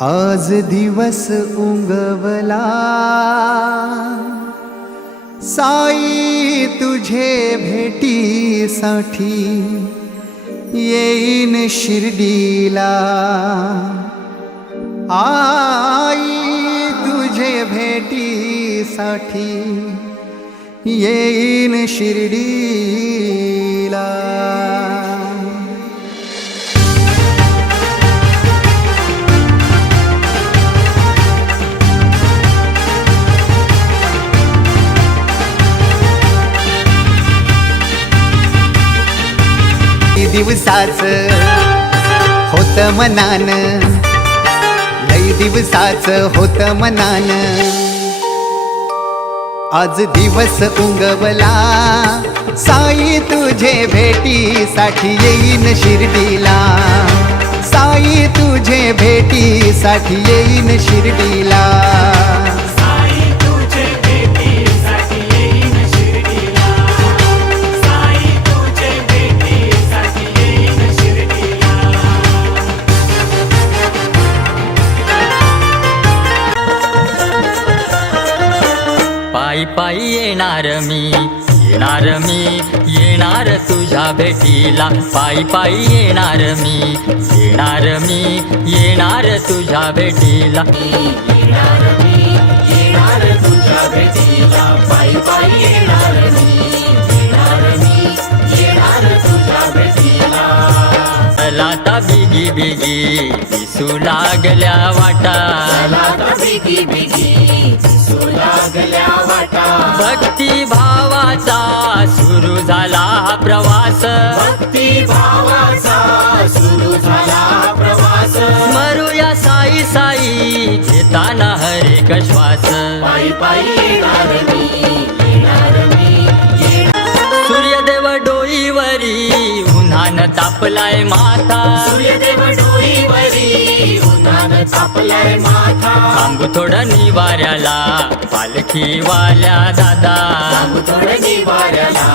आज दिवस उंगवला. साई तुझे भेटीसाठी येईन शिर्डीला. आई तुझे भेटीसाठी येईन शिर्डीला. दिवसाच होत मनान. लई दिवसाच होत मनान. आज दिवस उंगवला. साई तुझे भेटीसाठी येईन शिर्डीला. साई तुझे भेटीसाठी येईन शिर्डीला. पायी पायी येणार मी. येणार मी येणार तुझ्या भेटीला. पायी पायी येणार मी. येणार मी येणार तुझ्या भेटीला. येणार मी येणार तुझ्या भेटीला. पायी पायी येणार मी येणार मी येणार तुझ्या भेटीला. लाता बिगी बिगी दिसू लागल्या वाटा. बिगी बिगी दिसू लागल्या वाटा भक्ती भावाचा सुरू झाला हा प्रवास. भक्ती भावाचा सुरू झाला प्रवास. स्मरूया साई साई घेताना हरेक श्वास पायी पायी येणार मी येणार मी येणार. सूर्यदेव डोईवरी उन्हान तापलाय माथा सूर्यदेव डोईवरी तापलाय माथा. थांबू थोडं निवाऱ्याला पालखी वाल्या दादा. सांगू थोडं निवाऱ्याला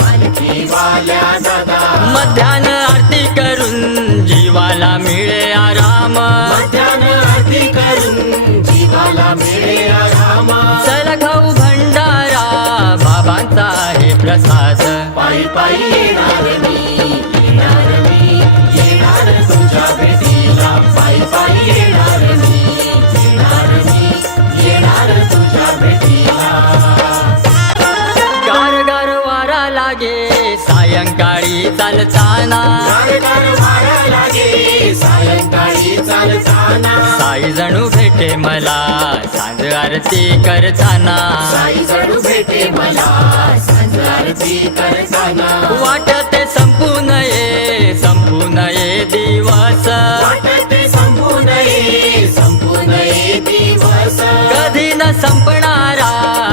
पालखी वाल्या दादा. मध्यान आरती करून जीवाला मिळे आराम. मध्यानं आरती करून जीवाला मिळे आराम. चला खाऊ भंडारा बाबांचा आहे प्रसाद. पायी पायी येणार मी. चालताना. साई जणू भेटे मला सांज आरती करताना. साई जणू भेटे मला सांज आरती करताना. वाटते संपू नये संपू नये दिवस. वाटते संपू नये संपू नये दिवस. कधी न संपणारा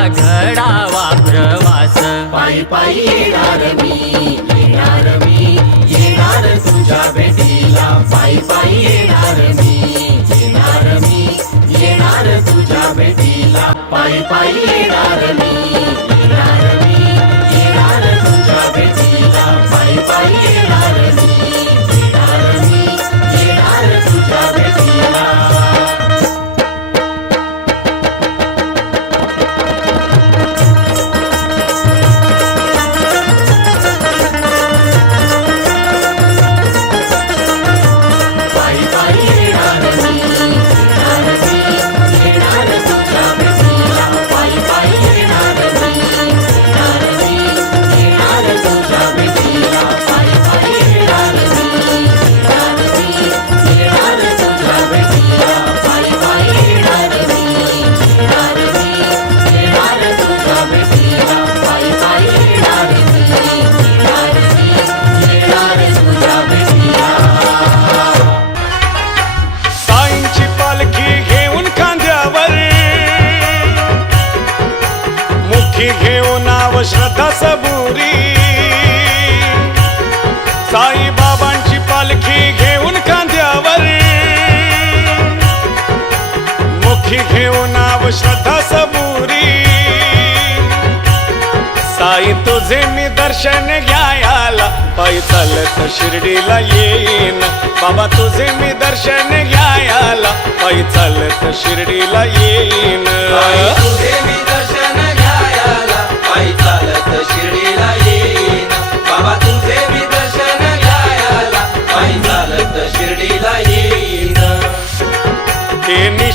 घडावा प्रवास. पायी पायी येणार भेटीला पायी मुठी घेऊन नाव श्रद्धा सबुरी साई तुझे मी दर्शन घ्यायला पायी चालत शिर्डीला येईन. बाबा तुझे मी दर्शन घ्यायला पायी चालत शिर्डीला येईन. तुझे मी दर्शन घ्यायला पायी चालत शिर्डीला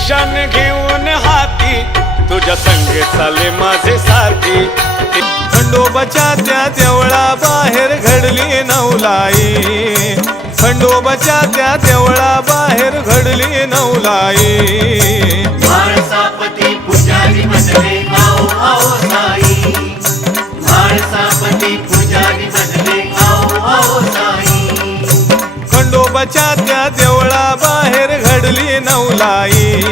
ते निशान घेऊन हाती. तुझ्या संग चाले माझे साथी. खंडोबाच्या त्या देवळा बाहेर घडली नवलाई. खंडोबाच्या त्या देवळा बाहेर घडली नवलाई. खंडोबाच्या त्या देवळा बाहेर घडली नवलाई.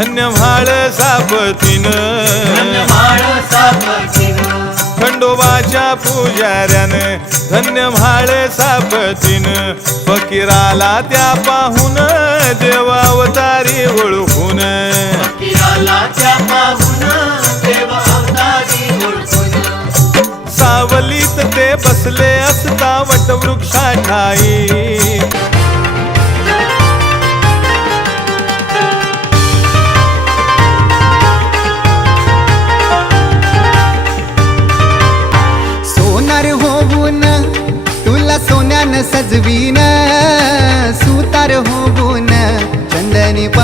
धन्य म्हाळ सापतीनं खंडोबाच्या पुजाऱ्यानं धन्य म्हाळ सापतीनं फकीराला त्या पाहून देवावतारी ओळखून. सावलीत ते बसले असता वटवृक्षा ठाई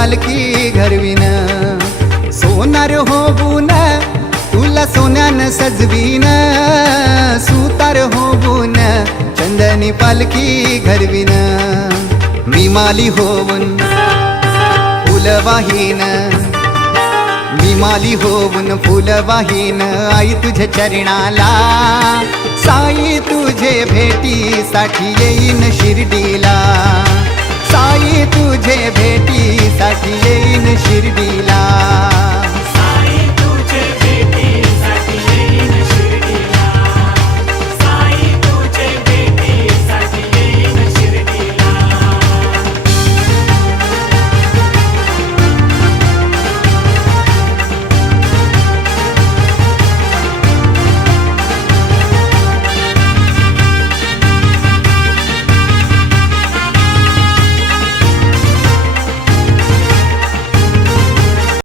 पालकी पालखी घरवीन. सोनार होबून तुला सोन्यान सजवीन. सुतार होबून चंदनी पालकी घरवीन. मी माली होऊन फुलवाहीन. मी माली होऊन फुलवाहीन. आई तुझ्या चरणाला साई तुझे भेटीसाठी येईन शिर्डीला. साई तुझे भेटीसाठी येईन शिर्डीला.